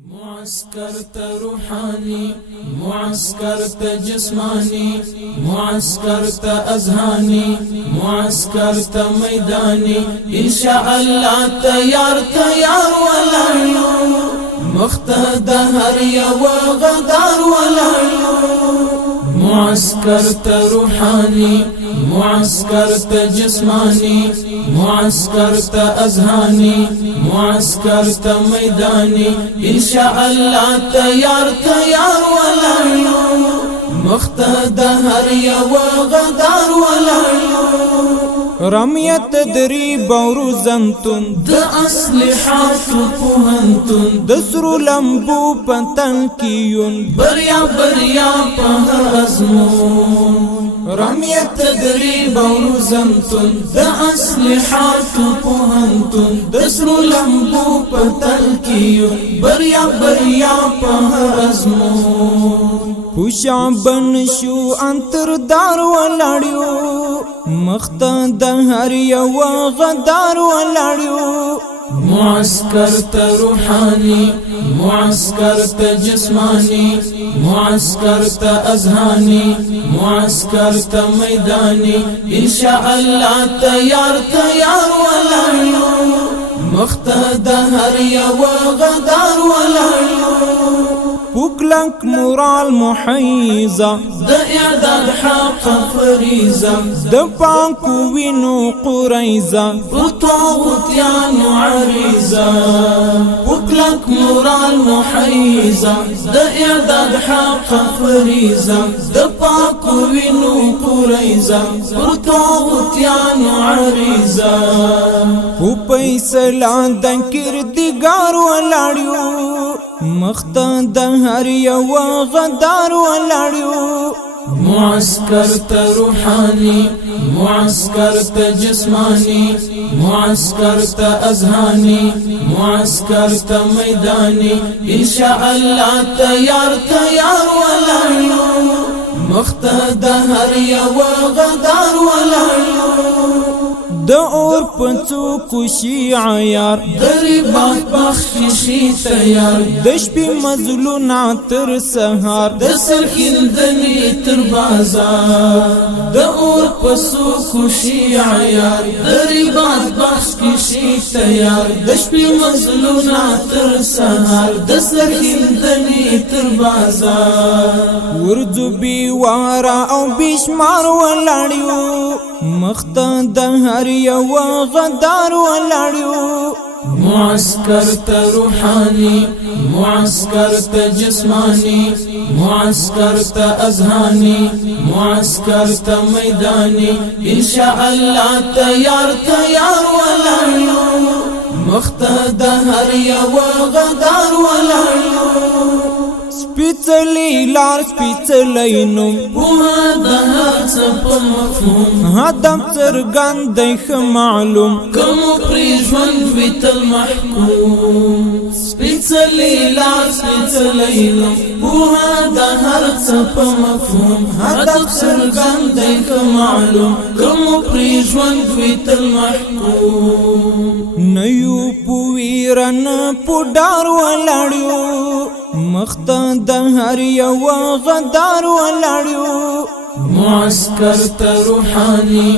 معسكر روحاني، معسكر جسماني، معسكر أذهاني، معسكر ميداني، إن شاء الله تيار ولعلو مختد هريا وغدار ولعلو. معسكر روحاني، معسكر جسماني، معسكر أذهاني، معسكر ميداني، إن شاء الله تيار ولعلو مختد هريا وغدار ولعلو. رمية تدريب وروزنتون د اصلحات پوهنتون، د سرو لمبو پتن کیون بریا په هر ازمون. رمية تدريب وروزنتون د اصلحات پوهنتون، د سرو لمبو پتن کیون بریا په هر ازمون. پوشا بن شو انتردار ولاړیو مختد هر یو غدار ولاړیو. معسكر روحاني، معسكر جسماني، معسكر أذهاني، معسكر ميداني، إن شاء الله تيار ولعلو مختد هريا وغدار ولعلو. پوکلنک مورال محیزه د اعداد حق فریزه، د پاکو وینو قریزه طاغوتیانو عریزه. پوکلنک مورال محیزه د اعداد حق فریزه، د پاکو وینو قریزه طاغوتیانو عریزه. په فیصله د کردګار ولاړیو مختد هر یو غدار ولاړیو. معسكر روحاني، معسكر جسماني، معسكر أذهاني، معسكر ميداني، إن شاء الله تيار ولعلو مختد هريا وغدار ولعلو. د اور پنڅو کوشي عیار غریبات بخششي تیار، د شپې مظلوم تر سهار د سرخندنې تر بازار. د اور پسو خوشي عیار غریبات بخششي تیار، د شپې مظلوم تر سهار د سرخندنې تر بازار. ورځو بي وارا او بشمار ولاړیو مختد هر یو غدار ولاړیو. معسكر روحاني، معسكر جسماني، معسكر أذهاني، معسكر ميداني، إن شاء الله تيار ولعلو مختد هريا وغدار ولعلو. سپیڅلی لار سپیڅلی نوم پوهه د هر څه په مفهوم، هدف څرګند دی ښه معلوم کوم پرې ژوند وي تل محکوم. سپیڅلی لار سپیڅلی نوم، پوهه د هر څه په مفهوم، هدف څرګند دی ښه معلوم کوم پرې ژوند وي تل محکوم. نه یو پویرن پډار ولاړیو مختد هر یو غدار ولاړیو. معسكر روحاني،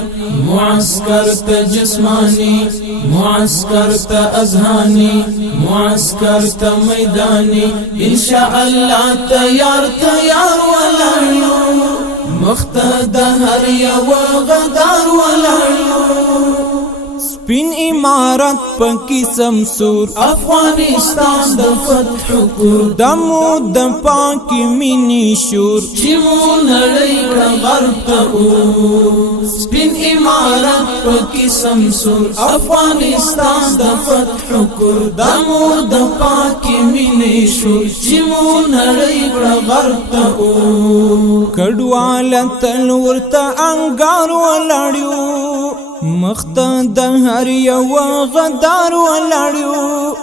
معسكر جسماني، معسكر أذهاني، معسكر ميداني، إن شاء الله تيار ولعلو مختد هريا وغدار ولعلو. سپین امارت پکی سمسور افغانستان د فتح کور، دمو د پاکی مینی شور چې مو نړۍ کړه غرب ته اور. سپین امارت پکې سمسور افغانستان د فتح کور، دمو د پاکی مینې شور چې مو نړۍ کړه غرب ته اور. کډواله تل ورته انګار ولاړیو مختد هر یو غدار ولاړیو.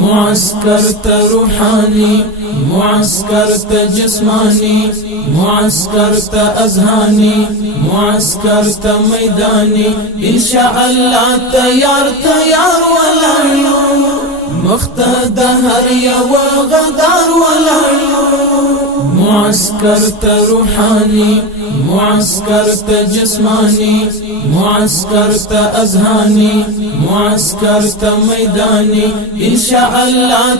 معسكر روحاني، معسكر جسماني، معسكر أذهاني، معسكر ميداني، إن شاء الله تيار ولعلو مختد هر یو غدار ولاړو معسكر ته روحاني معسكر ته جسماني معسكر ته اذهاني معسكر ته میداني ان شاء الله